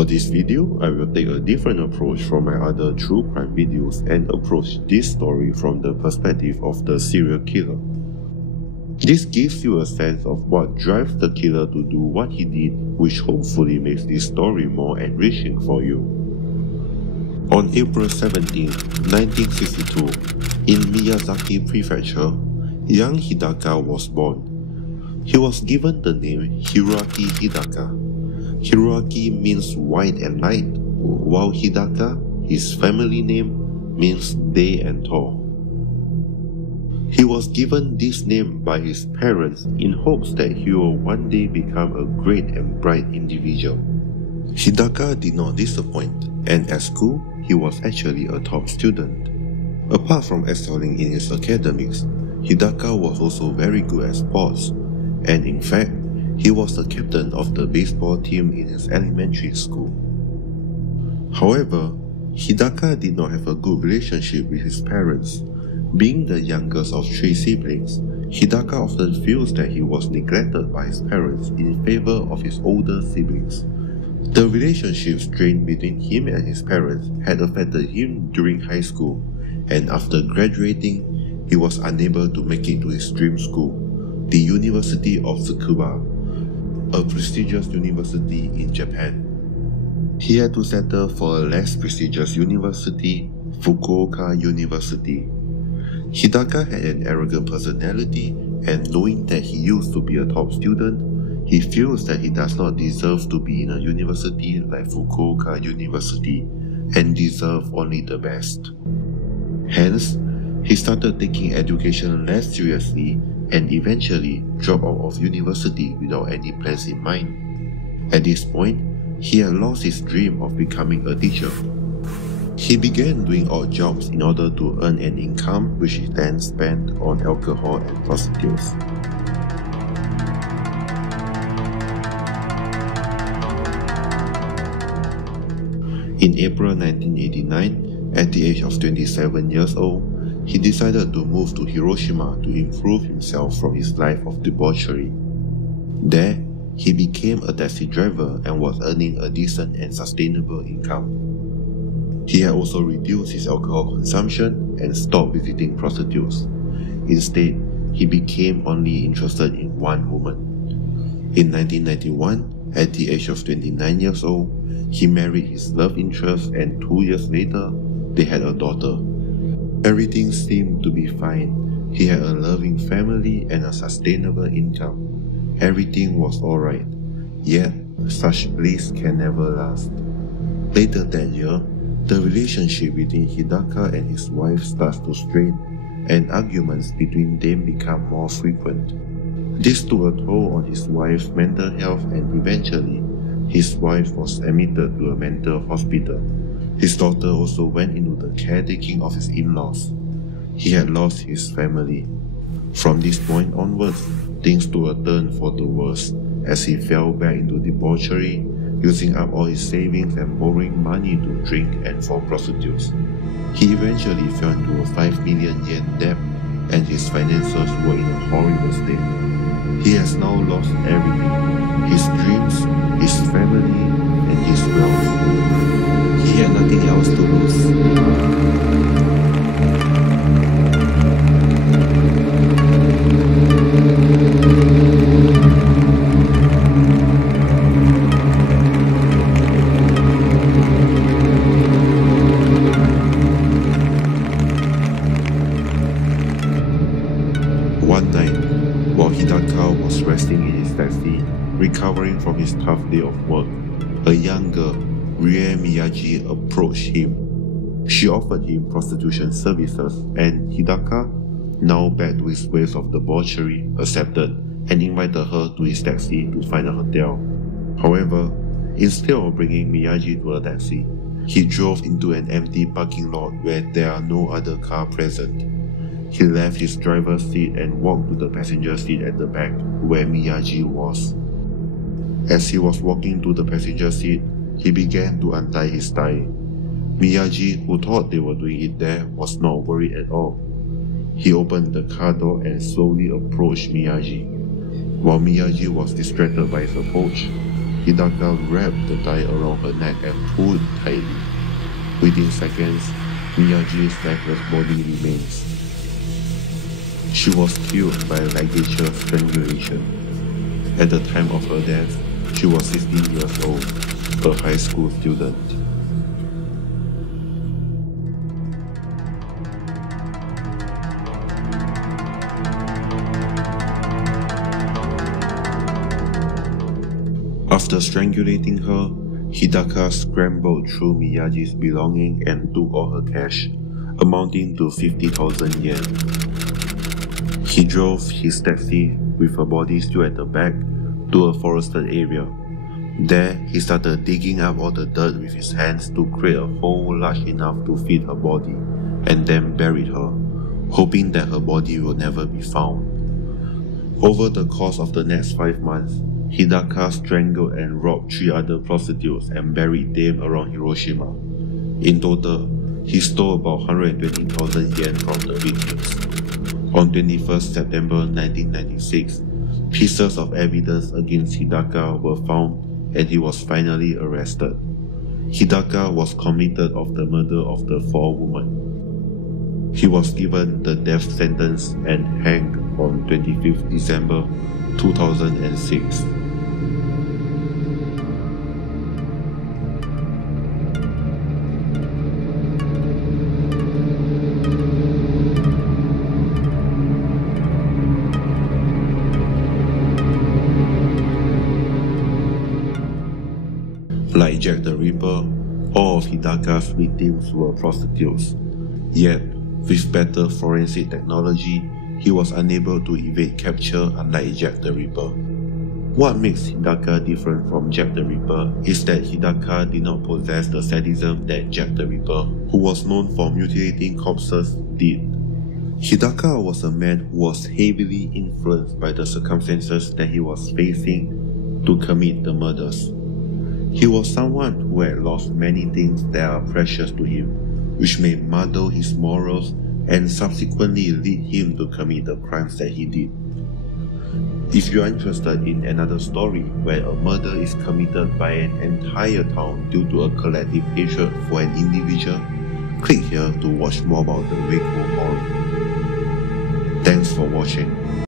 For this video, I will take a different approach from my other true crime videos and approach this story from the perspective of the serial killer. This gives you a sense of what drives the killer to do what he did, which hopefully makes this story more enriching for you. On April 17, 1962, in Miyazaki Prefecture, young Hidaka was born. He was given the name Hiroaki Hidaka. Hiroaki means white and light, while Hidaka, his family name, means day and tall. He was given this name by his parents in hopes that he will one day become a great and bright individual. Hidaka did not disappoint, and at school, he was actually a top student. Apart from excelling in his academics, Hidaka was also very good at sports, and in fact, he was the captain of the baseball team in his elementary school. However, Hidaka did not have a good relationship with his parents. Being the youngest of 3 siblings, Hidaka often feels that he was neglected by his parents in favor of his older siblings. The relationship strain between him and his parents had affected him during high school, and after graduating, he was unable to make it to his dream school, the University of Tsukuba, a prestigious university in Japan. He had to settle for a less prestigious university, Fukuoka University. Hidaka had an arrogant personality, and knowing that he used to be a top student, he feels that he does not deserve to be in a university like Fukuoka University and deserve only the best. Hence, he started taking education less seriously and eventually dropped out of university without any plans in mind. At this point, he had lost his dream of becoming a teacher. He began doing odd jobs in order to earn an income which he then spent on alcohol and prostitutes. In April 1989, at the age of 27 years old, he decided to move to Hiroshima to improve himself from his life of debauchery. There, he became a taxi driver and was earning a decent and sustainable income. He had also reduced his alcohol consumption and stopped visiting prostitutes. Instead, he became only interested in one woman. In 1991, at the age of 29 years old, he married his love interest, and 2 years later, they had a daughter. Everything seemed to be fine. He had a loving family and a sustainable income. Everything was alright. Yet, such bliss can never last. Later that year, the relationship between Hidaka and his wife starts to strain, and arguments between them become more frequent. This took a toll on his wife's mental health, and eventually, his wife was admitted to a mental hospital. His daughter also went into the caretaking of his in-laws. He had lost his family. From this point onwards, things took a turn for the worse, as he fell back into debauchery, using up all his savings and borrowing money to drink and for prostitutes. He eventually fell into a 5 million yen debt, and his finances were in a horrible state. He has now lost everything: his dreams, his family, and his wealth. He had nothing else to lose. One night, while Hidaka was resting in his taxi, recovering from his tough day of work, a young girl, Rie Miyagi, approached him. She offered him prostitution services, and Hidaka, now back to his ways of debauchery, accepted and invited her to his taxi to find a hotel. However, instead of bringing Miyagi to a taxi, he drove into an empty parking lot where there are no other cars present. He left his driver's seat and walked to the passenger seat at the back where Miyagi was. As he was walking to the passenger seat, he began to untie his tie. Miyagi, who thought they were doing it there, was not worried at all. He opened the car door and slowly approached Miyagi. While Miyagi was distracted by his approach, Hidaka wrapped the tie around her neck and pulled tightly. Within seconds, Miyagi's lifeless body remains. She was killed by ligature strangulation. At the time of her death, she was 16 years old, a high school student. After strangulating her, Hidaka scrambled through Miyagi's belongings and took all her cash, amounting to 50,000 yen. He drove his taxi, with her body still at the back, to a forested area. There, he started digging up all the dirt with his hands to create a hole large enough to fit her body, and then buried her, hoping that her body will never be found. Over the course of the next 5 months, Hidaka strangled and robbed 3 other prostitutes and buried them around Hiroshima. In total, he stole about 120,000 yen from the victims. On 21st September 1996, pieces of evidence against Hidaka were found and he was finally arrested. Hidaka was convicted of the murder of the 4 women. He was given the death sentence and hanged on 25th December 2006. Like Jack the Ripper, all of Hidaka's victims were prostitutes. Yet, with better forensic technology, he was unable to evade capture unlike Jack the Ripper. What makes Hidaka different from Jack the Ripper is that Hidaka did not possess the sadism that Jack the Ripper, who was known for mutilating corpses, did. Hidaka was a man who was heavily influenced by the circumstances that he was facing to commit the murders. He was someone who had lost many things that are precious to him, which may muddle his morals and subsequently lead him to commit the crimes that he did. If you are interested in another story where a murder is committed by an entire town due to a collective hatred for an individual, click here to watch more about the Waco Horror. Thanks for watching.